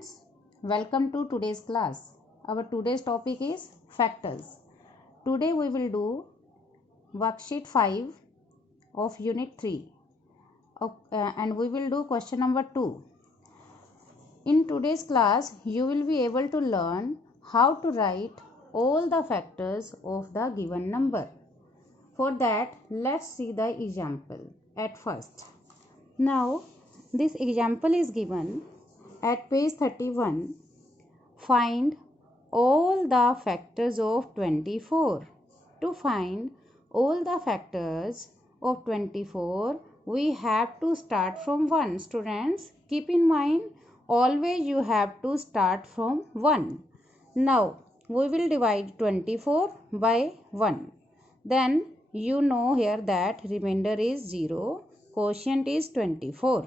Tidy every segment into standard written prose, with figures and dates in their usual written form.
students, welcome to today's class. Our today's topic is factors. Today we will do worksheet 5 of unit 3 and we will do question number 2. In today's class, you will be able to learn how to write all the factors of the given number. For that, let's see the example at first. Now, this example is given at page 31. Find all the factors of 24. To find all the factors of 24, we have to start from 1. Students, keep in mind, always you have to start from 1. Now, we will divide 24 by 1. Then, you know here that remainder is 0, quotient is 24.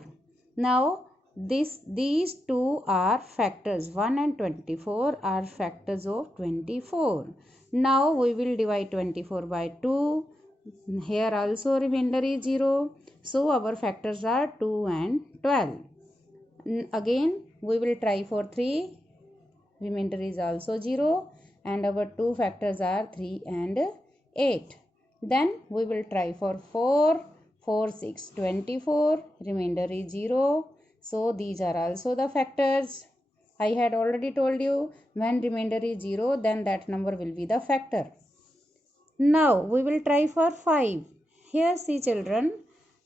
Now, these two are factors. 1 and 24 are factors of 24. Now we will divide 24 by 2. Here also remainder is 0. So our factors are 2 and 12. Again we will try for 3. Remainder is also 0. And our two factors are 3 and 8. Then we will try for 4. 4, 6, 24. Remainder is 0. So these are also the factors. I had already told you when remainder is 0, then that number will be the factor. Now we will try for 5. Here see children,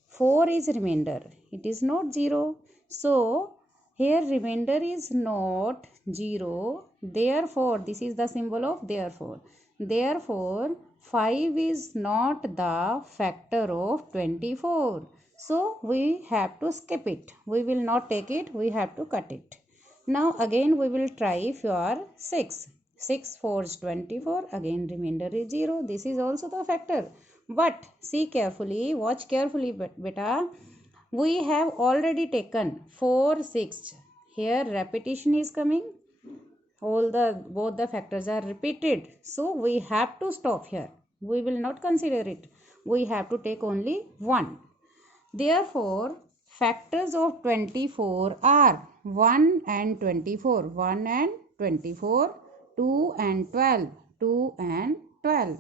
4 is remainder. It is not 0. So here remainder is not 0. Therefore, this is the symbol of therefore. Therefore, 5 is not the factor of 24. So we have to skip it. We will not take it. We have to cut it. Now again we will try for 6. 6 4 is 24. Again remainder is 0. This is also the factor. But see carefully. Watch carefully beta. We have already taken 4 6. Here repetition is coming. Both the factors are repeated. So we have to stop here. We will not consider it. We have to take only 1. Therefore, factors of 24 are 1 and 24, 1 and 24, 2 and 12, 2 and 12,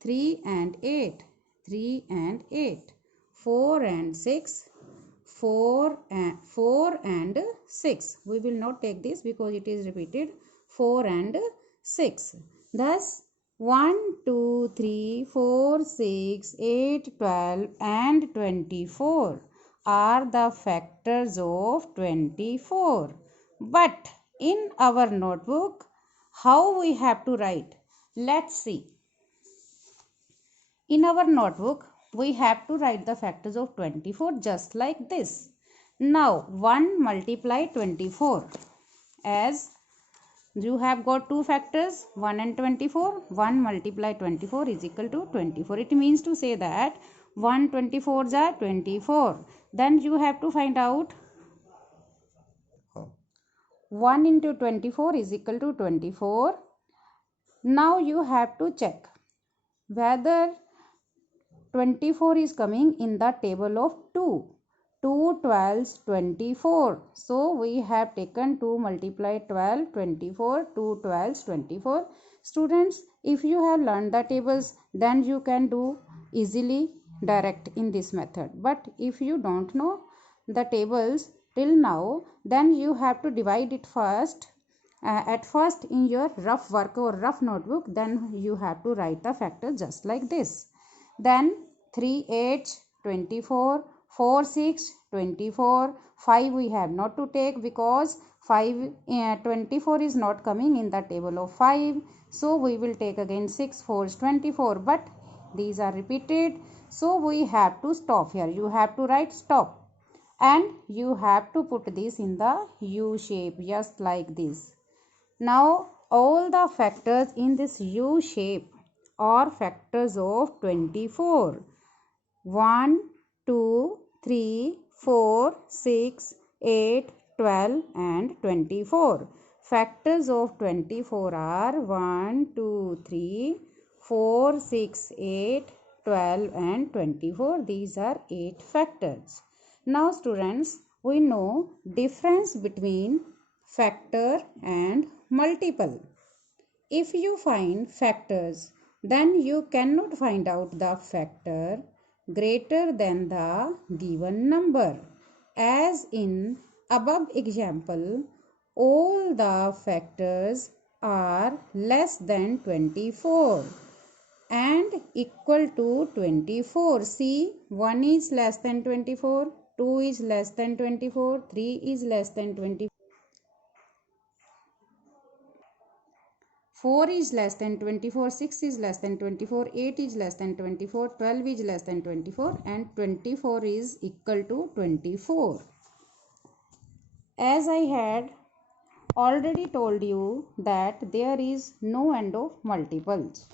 3 and 8, 3 and 8, 4 and 6, 4 and 6. We will not take this because it is repeated. 4 and 6. Thus, 1, 2, 3, 4, 6, 8, 12 and 24 are the factors of 24. But in our notebook, how we have to write? Let's see. In our notebook, we have to write the factors of 24 just like this. Now, 1 multiply 24 as you have got two factors 1 and 24. 1 multiply 24 is equal to 24. It means to say that 1 24s are 24. Then you have to find out 1 into 24 is equal to 24. Now you have to check whether 24 is coming in the table of 2. 2 12s 24. So we have taken 2 multiply 12 24. 2 12s 24. Students, if you have learned the tables, then you can do easily direct in this method. But if you don't know the tables till now, then you have to divide it first. At first in your rough work or rough notebook, then you have to write the factors just like this. Then 3 8 24, 4 6 24, 5 we have not to take because 24 is not coming in the table of 5. So we will take again 6 4 is 24, but these are repeated. So we have to stop here. You have to write stop and you have to put this in the U shape just like this. Now all the factors in this U shape are factors of 24. 1 2 3 4 6 8 12 and 24. Factors of 24 are 1 2 3 4 6 8 12 and 24. These are 8 factors. Now students, we know difference between factor and multiple. If you find factors, then you cannot find out the factor greater than the given number. As in above example, all the factors are less than 24 and equal to 24. See, 1 is less than 24, 2 is less than 24, 3 is less than 24. 4 is less than 24, 6 is less than 24, 8 is less than 24, 12 is less than 24 and 24 is equal to 24. As I had already told you that there is no end of multiples.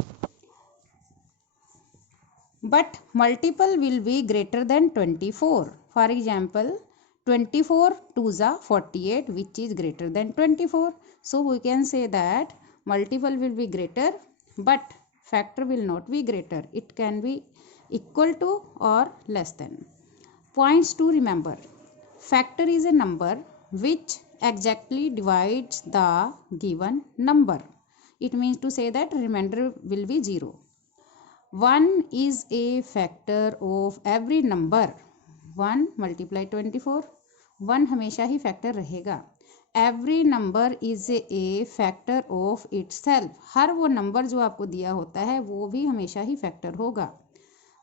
But multiple will be greater than 24. For example, 24 2s are 48, which is greater than 24. So we can say that multiple will be greater, but factor will not be greater. It can be equal to or less than. Points to remember. Factor is a number which exactly divides the given number. It means to say that remainder will be 0. 1 is a factor of every number. 1 multiply 24. 1 हमेशा ही factor रहेगा. Every number is a factor of itself. हर वो नंबर जो आपको दिया होता है वो भी हमेशा ही फैक्टर होगा.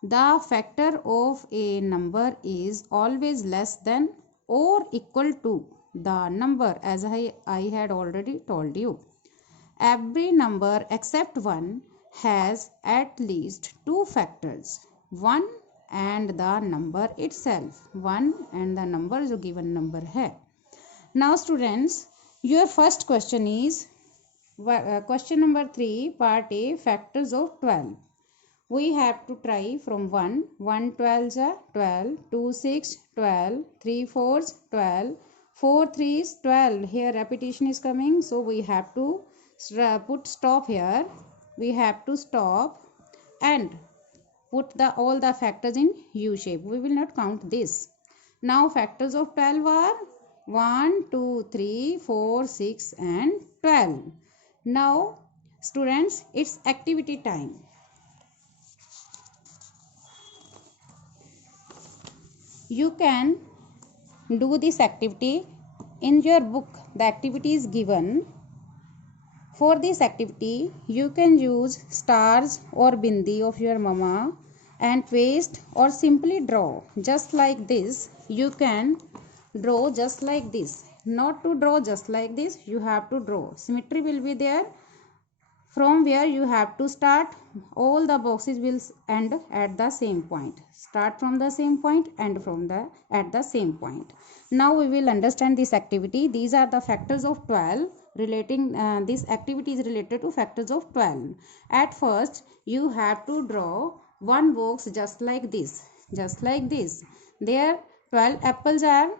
The factor of a number is always less than और equal to the number as I had already told you. Every number except 1 has at least two factors, 1 and the number itself. 1 and the number जो given number है. Now students, your first question is question number 3 part A, factors of 12. We have to try from 1. 1 12s are 12, 2 6 12, 3 4s 12, 4 3s 12. Here repetition is coming, so we have to put stop here. We have to stop and put all the factors in U shape. We will not count this. Now factors of 12 are 1, 2, 3, 4, 6 and 12. Now students, it's activity time. You can do this activity in your book. The activity is given. For this activity, you can use stars or bindi of your mama and paste or simply draw just like this. You can draw just like this. Not to draw just like this, you have to draw. Symmetry will be there. From where you have to start, all the boxes will end at the same point. Start from the same point, end at the same point. Now we will understand this activity. These are the factors of 12. This activity is related to factors of 12. At first, you have to draw one box just like this. There 12 apples are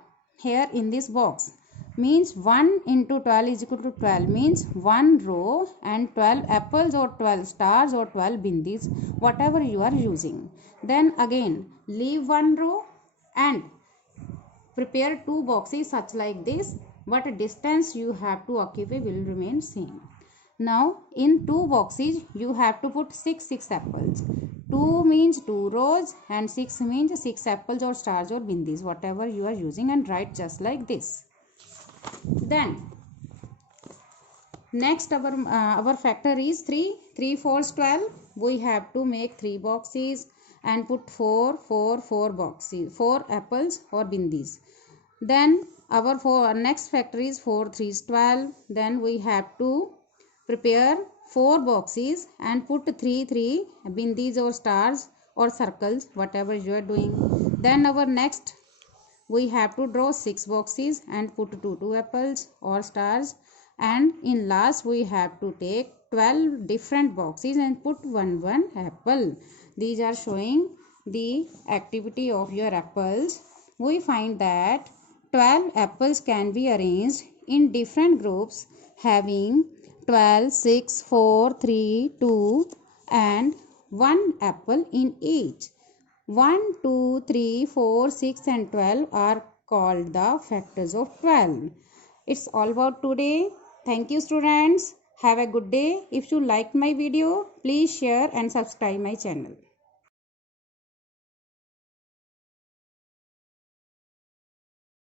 here in this box. Means 1 into 12 is equal to 12, means 1 row and 12 apples or 12 stars or 12 bindis, whatever you are using. Then again leave 1 row and prepare 2 boxes such like this, but distance you have to occupy will remain same. Now in 2 boxes you have to put 6 apples. 2 means 2 rows and 6 means 6 apples or stars or bindis, whatever you are using, and write just like this. Then next our factor is 3. 3 4s 12. We have to make 3 boxes and put 4 boxes, 4 apples or bindis. Then our next factor is 4 3s 12. Then we have to prepare 4 boxes and put 3 bindis or stars or circles, whatever you are doing. Then our next, we have to draw 6 boxes and put 2 apples or stars, and in last we have to take 12 different boxes and put 1 apple. These are showing the activity of your apples. We find that 12 apples can be arranged in different groups having 12, 6, 4, 3, 2 and 1 apple in each. 1, 2, 3, 4, 6 and 12 are called the factors of 12. It's all about today. Thank you students. Have a good day. If you liked my video, please share and subscribe my channel.